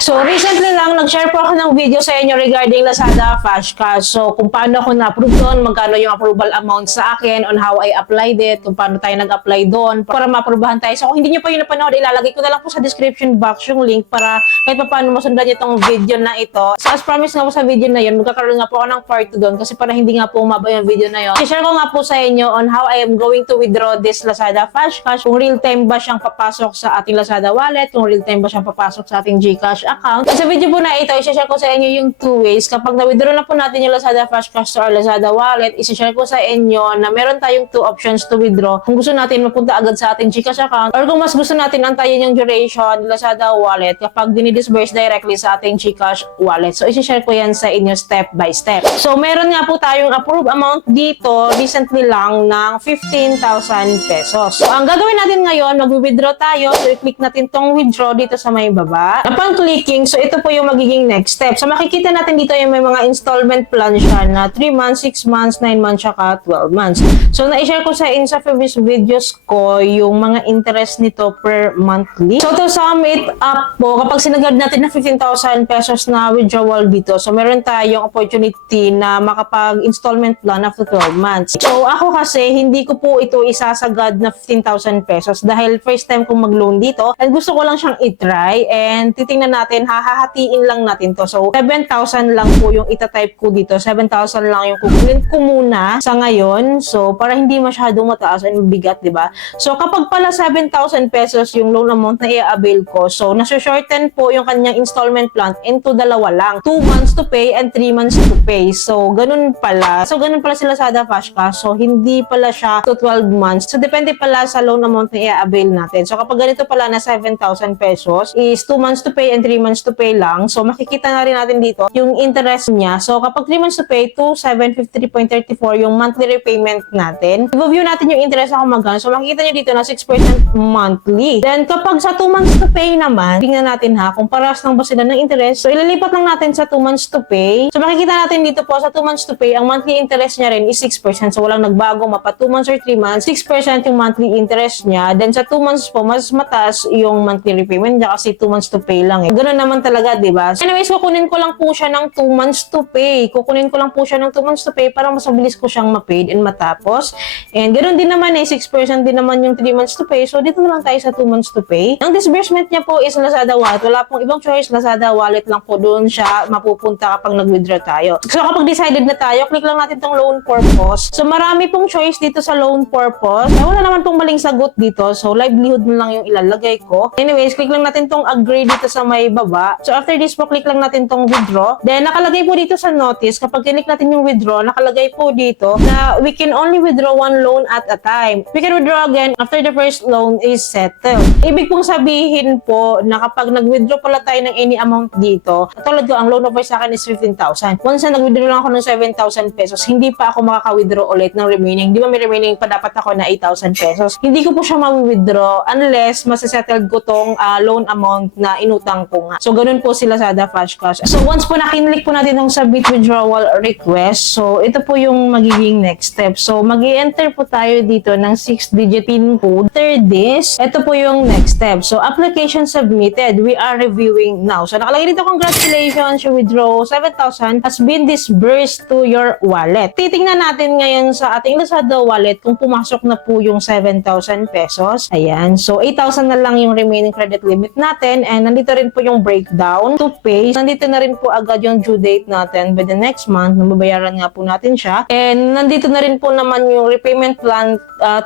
So, recently lang, nag-share po ako ng video sa inyo regarding Lazada Flash Cash. So, kung paano ako na-approve doon, magkano yung approval amount sa akin, on how I applied it, kung paano tayo nag-apply doon, para ma-approvehan tayo. So, kung hindi nyo pa yun napanood, ilalagay ko na lang po sa description box yung link para kahit pa paano masundan nyo itong video na ito. So, as promised nga po sa video na yun, magkakaroon nga po ako ng part 2 doon kasi para hindi nga po umaba yung video na yun. I-share ko nga po sa inyo on how I am going to withdraw this Lazada Flash Cash, kung real time ba siyang papasok sa ating Lazada wallet, kung real time ba siyang papasok sa ating GCash account. At sa video po na ito, i-share ko sa inyo yung two ways. Kapag na-withdraw na po natin yung Lazada Flash Cash or Lazada wallet, i-share ko sa inyo na meron tayong two options to withdraw. Kung gusto natin mapunta agad sa ating GCash account or kung mas gusto natin antayin yung duration ng Lazada wallet kapag dinidisburse directly sa ating GCash wallet. So, i-share ko yan sa inyo step by step. So, meron nga po tayong approved amount dito recently lang ng 15,000 pesos. So, ang gagawin natin ngayon, mag-withdraw tayo. So, i-click natin tong withdraw dito sa may baba. Upon clicking, so ito po yung magiging next step. So makikita natin dito yung may mga installment plan siya na 3 months, 6 months, 9 months, saka 12 months. So na-share ko sa inyo sa previous videos ko yung mga interest nito per monthly. So to sum it up po, kapag sinagad natin na 15,000 pesos na withdrawal dito, so meron tayong opportunity na makapag-installment plan after 12 months. So ako kasi, hindi ko po ito isasagad na 15,000 pesos dahil first time kong mag-loan dito at gusto ko lang siyang i-try and titingnan natin, hahatiin lang natin to. So, 7,000 lang po yung itatype ko dito. 7,000 lang yung kukunin ko muna sa ngayon. So, para hindi masyadong mataas at bigat, di ba? So, kapag pala 7,000 pesos yung loan amount na i-avail ko, so, nasa-shorten po yung kanyang installment plan into dalawa lang. 2 months to pay and 3 months to pay. So, ganun pala. So, ganun pala sila sa Lazada Flash Cash. So, hindi pala siya to 12 months. So, depende pala sa loan amount na i-avail natin. So, kapag ganito pala na 7,000 pesos is 2 months to pay and 3 months to pay lang. So, makikita na rin natin dito yung interest niya. So, kapag 3 months to pay, 2,753.34 yung monthly repayment natin. I-view natin yung interest ako magkano. So, makikita nyo dito na 6% monthly. Then, kapag sa 2 months to pay naman, tingnan natin ha, kung paras lang ba sila ng interest. So, ililipat lang natin sa 2 months to pay. So, makikita natin dito po sa 2 months to pay, ang monthly interest niya rin is 6%. So, walang nagbago mapa 2 months or 3 months, 6% yung monthly interest niya. Then, sa 2 months po, mas mataas yung monthly repayment niya kasi 2 months to pay lang eh. Ganun naman talaga, diba? Anyways, kukunin ko lang po siya ng 2 months to pay. Kukunin ko lang po siya ng 2 months to pay para mas mabilis ko siyang ma-paid and matapos. And ganoon din naman eh, 6% din naman yung 3 months to pay. So, dito na lang tayo sa 2 months to pay. Ang disbursement niya po is Lazada Wallet. Wala pong ibang choice. Lazada Wallet lang po doon siya mapupunta kapag nag-withdraw tayo. So, kapag decided na tayo, click lang natin tong loan purpose. So, marami pong choice dito sa loan purpose. Ay, wala naman pong maling sagot dito. So, livelihood na lang yung ilalagay ko. Anyways, click lang natin tong agree dito sa may baba. So, after this po, click lang natin tong withdraw. Then, nakalagay po dito sa notice, kapag click natin yung withdraw, nakalagay po dito na we can only withdraw one loan at a time. We can withdraw again after the first loan is settled. Ibig pong sabihin po na kapag nag-withdraw pala tayo ng any amount dito, katulad ko, ang loan offer sa akin is 15,000. Once na nag-withdraw lang ako ng 7,000 pesos, hindi pa ako makaka-withdraw ulit ng remaining. Di ba may remaining pa dapat ako na 8,000 pesos? Hindi ko po siya ma-withdraw unless masasettled ko tong loan amount na inutang ko nga. So, ganun po sila sa Lazada Flash Cash. So, once po nakinlik po natin yung submit withdrawal request, so, ito po yung magiging next step. So, mag-i-enter po tayo dito ng 6-digit PIN code. After this, ito po yung next step. So, application submitted. We are reviewing now. So, nakalagay dito, congratulations, your withdraw 7,000 has been disbursed to your wallet. Titingnan natin ngayon sa ating Lazada wallet kung pumasok na po yung 7,000 pesos. Ayan. So, 8,000 na lang yung remaining credit limit natin. And nandito rin po yung breakdown to pay. Nandito na rin po agad yung due date natin by the next month. Nababayaran nga po natin siya. And nandito na rin po naman yung repayment plan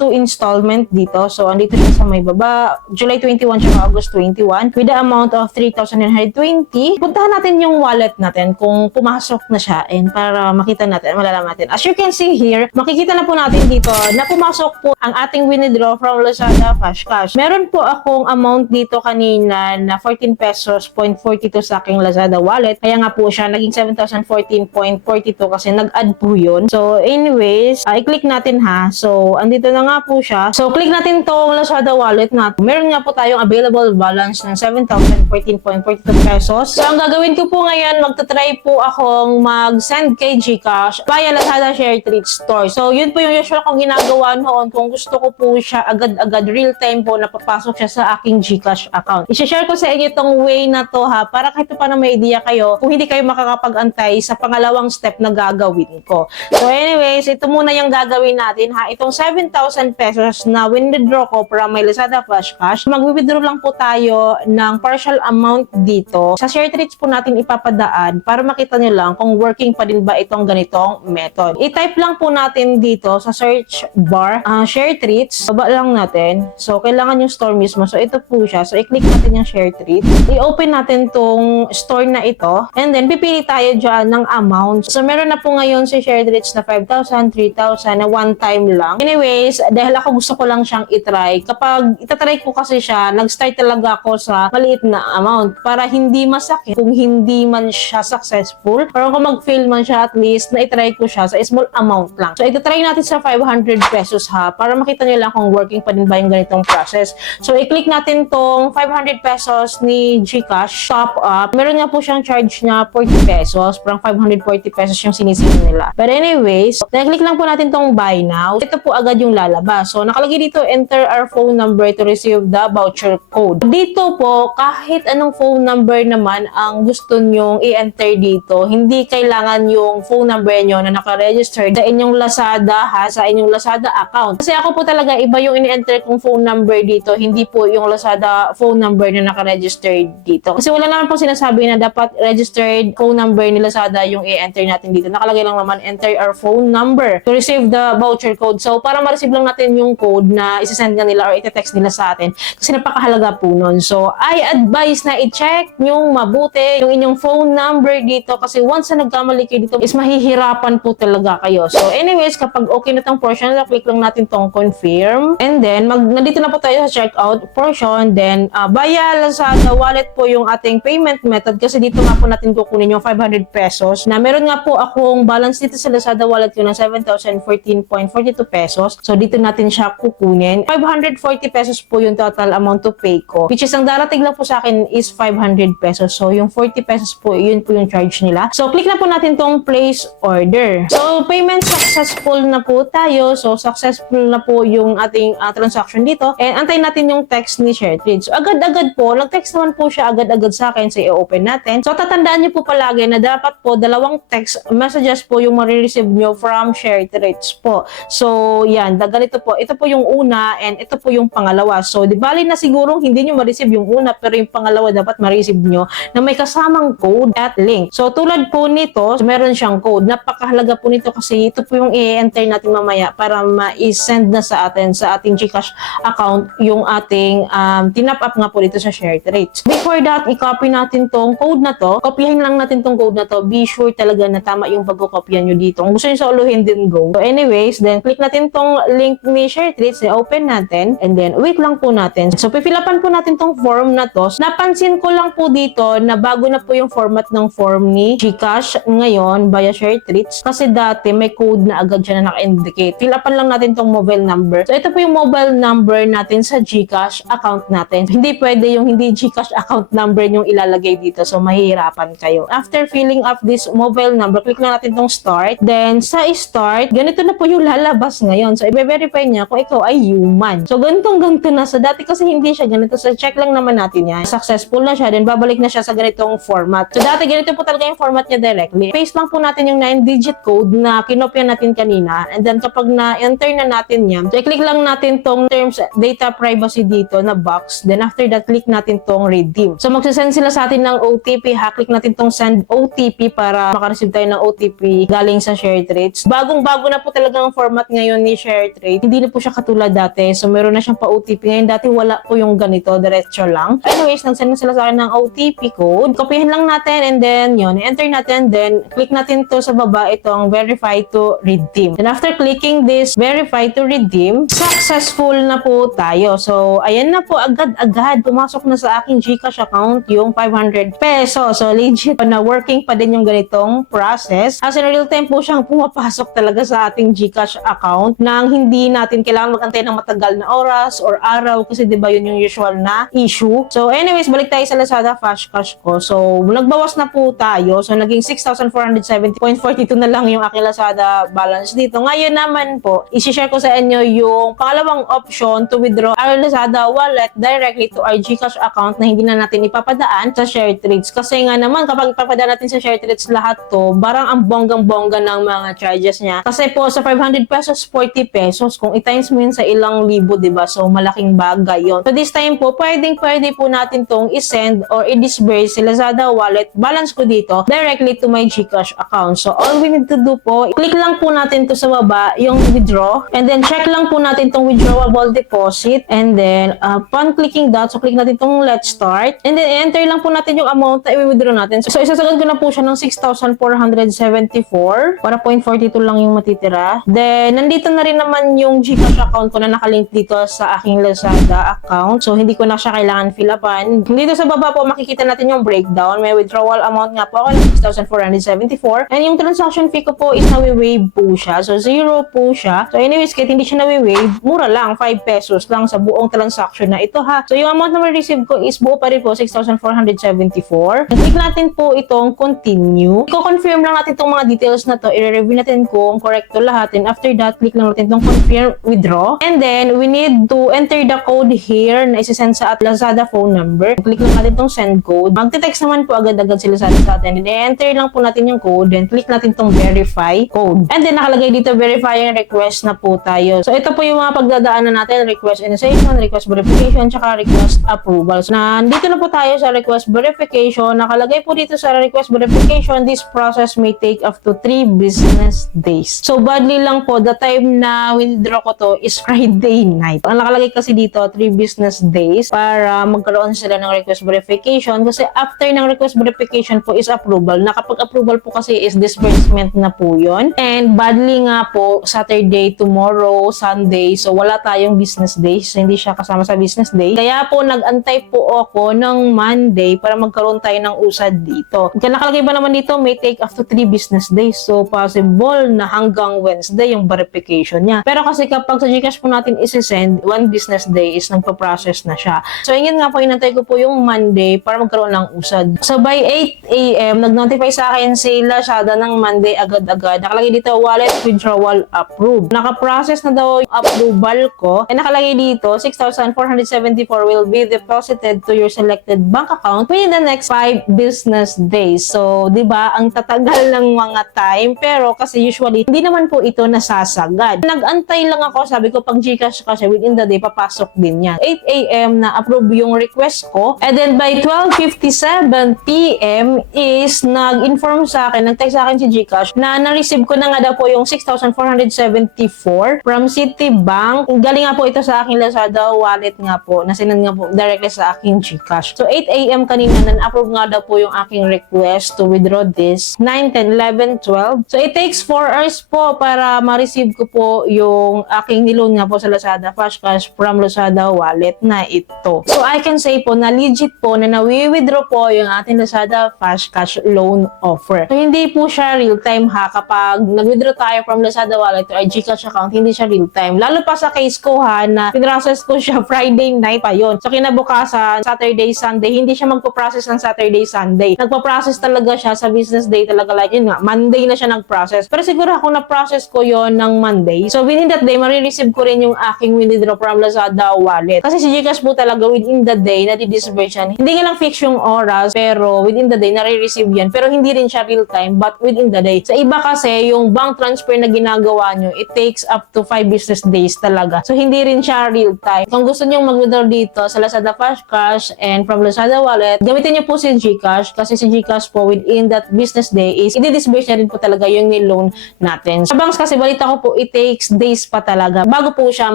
to installment dito. So, andito siya sa may baba. July 21 siya August 21 with the amount of 3,920. Puntahan natin yung wallet natin kung pumasok na siya and para makita natin, malalaman natin. As you can see here, makikita na po natin dito na pumasok po ang ating withdraw from Lazada Flash Cash. Meron po akong amount dito kanina na 14 pesos 0.42 sa aking Lazada wallet. Kaya nga po siya naging 7,014.42 kasi nag-add po yun. So, anyways, i-click natin ha. So, andito na nga po siya. So, click natin tong Lazada wallet natin. Meron nga po tayong available balance ng 7,014.42 pesos. So, ang gagawin ko po ngayon, magta-try po akong mag-send kay GCash via Lazada Share Treat Store. So, yun po yung usual kong ginagawa noon kung gusto ko po siya agad-agad real time po na papasok siya sa aking GCash account. I-share ko sa inyo itong way way na to ha, para kahit pa na may idea kayo kung hindi kayo makakapag-antay sa pangalawang step na gagawin ko. So anyways, ito muna yung gagawin natin ha. Itong 7,000 pesos na withdraw ko from my Lazada Flash Cash, mag-withdraw lang po tayo ng partial amount dito. Sa share treats po natin ipapadaan para makita nyo lang kung working pa din ba itong ganitong method. I-type lang po natin dito sa search bar, share treats. Baba lang natin. So kailangan yung store mismo. So ito po siya. So i-click natin yung share treats. I-open natin tong store na ito. And then pipili tayo dyan ng amount. So meron na po ngayon si share treats na 5,000, 3,000 na one time lang. Anyways, dahil ako gusto ko lang siyang itry. Kapag itatry ko kasi siya, nag-start talaga ako sa maliit na amount para hindi masakit kung hindi man siya successful. Pero kung mag-fail man siya, at least na itry ko siya sa small amount lang. So itatry natin sa 500 pesos ha, para makita nyo lang kung working pa din ba yung ganitong process. So i-click natin tong 500 pesos ni GCash top up. Meron nga po siyang charge na 40 pesos. Parang 540 pesos yung sinisingin nila. But anyways, click lang po natin tong buy now. Ito po agad yung lalabas. So nakalagay dito, enter our phone number to receive the voucher code. Dito po, kahit anong phone number naman ang gusto nyong i-enter dito, hindi kailangan yung phone number nyo na naka-register sa inyong Lazada ha, sa inyong Lazada account. Kasi ako po talaga iba yung ini-enter kong phone number dito, hindi po yung Lazada phone number na naka-registered dito. Kasi wala naman po sinasabi na dapat registered phone number ni Lazada yung i-enter natin dito. Nakalagay lang naman, enter our phone number to receive the voucher code. So, para ma-receive lang natin yung code na isasend nga nila or ite-text nila sa atin. Kasi napakahalaga po nun. So, I advise na i-check yung mabuti yung inyong phone number dito kasi once na nagkamali kayo dito is mahihirapan po talaga kayo. So, anyways, kapag okay na tong portion, click lang natin tong confirm. And then, nandito na po tayo sa checkout portion. Then, via Lazada wallet po yung ating payment method kasi dito nga po natin kukunin yung 500 pesos na meron nga po akong balance dito sa Lazada wallet ko ng 7,014.42 pesos. So, dito natin siya kukunin. 540 pesos po yung total amount to pay ko. Which is, ang darating lang po sa akin is 500 pesos. So, yung 40 pesos po, yun po yung charge nila. So, click na po natin tong place order. So, payment successful na po tayo. So, successful na po yung ating transaction dito. And antayin natin yung text ni ShareTrade. So, agad-agad po, nag-text naman po siya agad-agad sa akin. So, i-open natin. So, tatandaan niyo po palagi na dapat po dalawang text messages po yung marireceive nyo from ShareTrade po. So, yan. Ganito po. Ito po yung una and ito po yung pangalawa. So, di bali na siguro hindi nyo ma-receive yung una pero yung pangalawa dapat ma-receive nyo na may kasamang code at link. So, tulad po nito, meron siyang code. Napakahalaga po nito kasi ito po yung i-enter natin mamaya para ma-send na sa atin sa ating GCash account yung ating tinap up nga po dito sa ShareTrade. Before that, i-copy natin tong code na to. Kopyahin lang natin tong code na to. Be sure talaga na tama yung pagkukopya nyo dito. Kung gusto nyo sa uluhin din, go. So anyways, then click natin tong link ni ShareTrade. I-open natin and then wait lang po natin. So pipilapan po natin tong form na to. Napansin ko lang po dito na bago na po yung format ng form ni GCash ngayon via ShareTrade. Kasi dati may code na agad siya na naka-indicate. Filapan lang natin tong mobile number. So ito po yung mobile number natin sa GCash account natin. Hindi pwede yung hindi GCash account number yung ilalagay dito. So mahihirapan kayo. After filling up this mobile number, click lang natin tong start. Then sa start, ganito na po yung lalabas ngayon. So i-verify niya kung ikaw ay human. So ganito na. So dati kasi hindi siya ganito. So check lang naman natin yan. Successful na siya. Then babalik na siya sa ganitong format. So dati ganito po talaga yung format niya directly. Paste lang po natin yung 9-digit code na kinopya natin kanina. And then kapag na-enter na natin yan, so i-click lang natin tong terms data privacy dito na box. Then after that, click natin tong redeem. So magsasend sila sa atin ng OTP ha. Click natin tong send OTP para makareceive tayo ng OTP galing sa ShareTrade. Bagong-bago na po talaga ang format ngayon ni ShareTrade. Hindi na po siya katulad dati. So meron na siyang pa-OTP. Ngayon dati wala po yung ganito. Diretso lang. Anyways, nagsend na sila sa akin ng OTP code. Kopyahin lang natin and then yun. Enter natin. Then click natin to sa baba itong verify to redeem. Then after clicking this verify to redeem, successful na po tayo. So ayan na po agad-agad. Pumasok na sa aking GCash account yung 500 pesos. So legit na working pa din yung ganitong process. As in real time po siyang pumapasok talaga sa ating GCash account nang hindi natin kailangan magantay ng matagal na oras or araw kasi diba yun yung usual na issue. So anyways, balik tayo sa Lazada Flash Cash ko. So nagbawas na po tayo. So naging 6,470.42 na lang yung aking Lazada balance dito. Ngayon naman po, isi-share ko sa inyo yung pangalawang option to withdraw our Lazada wallet directly to our GCash account na hindi na natin ipapadaan sa share trades. Kasi nga naman, kapag ipapadaan natin sa share trades lahat to, barang ang bonggang-bongga ng mga charges niya. Kasi po, sa 500 pesos, 40 pesos. Kung i-times mo yun sa ilang libo, diba? So, malaking bagay yun. So, this time po, pwede po natin tong i-send or i-disburse sa Lazada wallet. Balance ko dito directly to my GCash account. So, all we need to do po, click lang po natin to sa baba, yung withdraw. And then, check lang po natin tong withdrawable deposit. And then, upon clicking that, so click natin tong let's start. And then, enter lang po natin yung amount na i-withdraw natin. So, isasagad ko na po siya ng 6,474 para 0.42 lang yung matitira. Then, nandito na rin naman yung GCash account ko na nakalink dito sa aking Lazada account. So, hindi ko na siya kailangan fill upan. Dito sa baba po, makikita natin yung breakdown. May withdrawal amount nga po ako ng 6,474. And yung transaction fee ko po is nawi-wave po siya. So, 0 po siya. So, anyways, kahit hindi siya nawi-wave, mura lang, 5 pesos lang sa buong transaction na ito ha. So, yung amount na ma-receive ko is buo pa rin po, 6,474. Click natin po itong continue. I-confirm lang natin itong mga details na to. I-review natin kung correct to lahat. And after that, click lang natin itong confirm withdraw. And then, we need to enter the code here na isi-send sa Lazada phone number. Click lang natin itong send code. Magte-text naman po agad-agad sila sa atin. And then, enter lang po natin yung code. Then, click natin itong verify code. And then, nakalagay dito verifying request na po tayo. So, ito po yung mga pagdadaanan natin. Request initiation, request verification, tsaka request approval. So, nandito na po tayo sa request verification. Nakalagay po dito sa request verification, this process may take up to 3 business days. So, badly lang po, the time na withdraw ko to is Friday night. Ang nakalagay kasi dito, 3 business days para magkaroon sila ng request verification. Kasi after ng request verification po is approval. Nakapag-approval po kasi is disbursement na po yun. And badly nga po, Saturday, tomorrow, Sunday. So, wala tayong business days. So, hindi siya kasama sa business day. Kaya po, nag-antay po ako ng Monday para magkaroon tayo ng usad dito. Kaya nakalagay ba naman dito, may take up to 3 business days. So, possible na hanggang Wednesday yung verification niya. Pero kasi kapag sa GCash po natin isi-send, 1 business day is nagpa-process na siya. So, yun nga po, inantay ko po yung Monday para magkaroon ng usad. So, by 8 a.m., nag-notify sa akin si Lazada ng Monday agad-agad. Nakalagay dito, wallet withdrawal approved. Naka-process na daw yung approval ko. And nakalagay dito, 6,474 will be deposited to your selected bank account within the next 5 business days. So, di ba, ang tatagal ng mga time. Pero kasi usually, hindi naman po ito nasasagad. Nag-antay lang ako, sabi ko, pag GCash kasi within the day, papasok din yan. 8 a.m. na approve yung request ko. And then by 12:57 p.m. is nag-inform sa akin, nag-text sa akin si GCash na na-receive ko na nga daw po yung 6,474 from Citibank. Galing nga po ito sa aking Lazada wallet nga po, na sinend nga po directly sa aking GCash. So 8 a.m. kanina, na-approve nga daw po yung aking request to withdraw this 9, 10, 11, 12. So it takes 4 hours po para ma-receive ko po yung aking niloan nga po sa Lazada Fashcash from Lazada wallet na ito. So I can say po na legit po na nawi-withdraw po yung ating Lazada Fashcash loan offer. So hindi po siya real time ha, kapag nag-withdraw tayo from Lazada wallet to our GCash account, hindi siya real time. Lalo pa sa case ko ha, na pinrocess ko siya Friday night pa yon. So kinabukasan, Saturday, Sunday, hindi siya magpo-process ng Saturday, Sunday. Nagpo-process talaga siya sa business day talaga, like yun nga, Monday na siya nag-process. Pero siguro kung na-process ko yon ng Monday, so within that day, marireceive ko rin yung aking withdraw from Lazada wallet. Kasi si GCash po talaga within the day na di-disburse yan. Hindi nga lang fix yung oras, pero within the day, nare-receive yan. Pero hindi rin siya real time, but within the day. Sa iba kasi, yung bank transfer na ginagawa nyo, it takes up to 5 business days talaga. So, hindi rin siya real time. Kung gusto nyo mag-withdraw dito sa Lazada Fashcash and from Lazada wallet, gamitin nyo po si GCash kasi si GCash po within that business day is i-disburse na rin po talaga yung niloan natin. Sa banks kasi, balita ko po, it takes days pa talaga bago po siya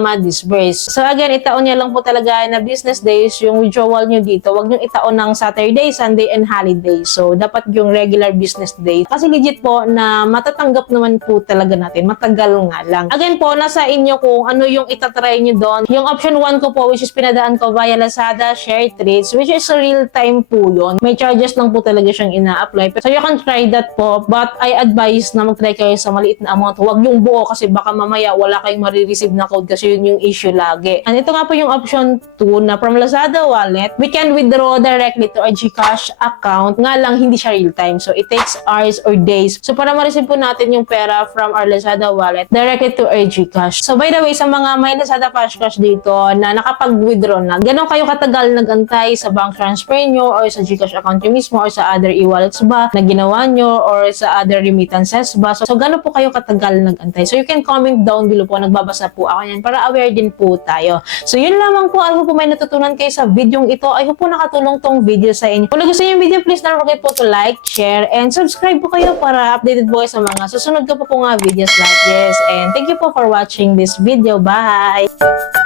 ma-disburse. So, again, itaon nyo lang po talaga na business days yung withdrawal nyo dito. Huwag nyo itaon ng Saturday, Sunday, and holiday. So, dapat yung regular business day. Kasi legit po na matatanggap naman po talaga natin. Matagal nga lang. Again po, nasa inyo kung ano yung itatry nyo doon. Yung option 1 ko po, which is pinadaan ko via Lazada Share Trades, which is real time po yun. May charges lang po talaga siyang ina-apply. So, you can try that po. But I advise na mag-try kayo sa maliit na amount. Huwag yung buo kasi baka mamaya wala kayong marireceive na code kasi yun yung issue lagi. And ito nga po yung option 2 na from Lazada wallet, we can withdraw directly to our GCash account. Nga lang, hindi siya real time. So, it takes hours or days. So, para ma-receive po natin yung pera from our Lazada wallet directly to our GCash. So, by the way, sa mga may Lazada Fashcash dito na nakapag-withdraw na, ganun kayo katagal nag-antay sa bank transfer nyo or sa GCash account nyo mismo or sa other e-wallets ba na ginawa nyo or sa other remittances ba. So gano'n po kayo katagal nag-antay. So you can comment down below po. Nagbabasa po ako yan para aware din po tayo. So yun lamang po. I hope po may natutunan kayo sa videong ito. I hope po nakatulong tong video sa inyo. Kung nagustuhan yung video, please don't forget po to like, share, and subscribe po kayo para updated po kayo sa mga susunod ko po nga videos like this. And thank you po for watching this video. Bye!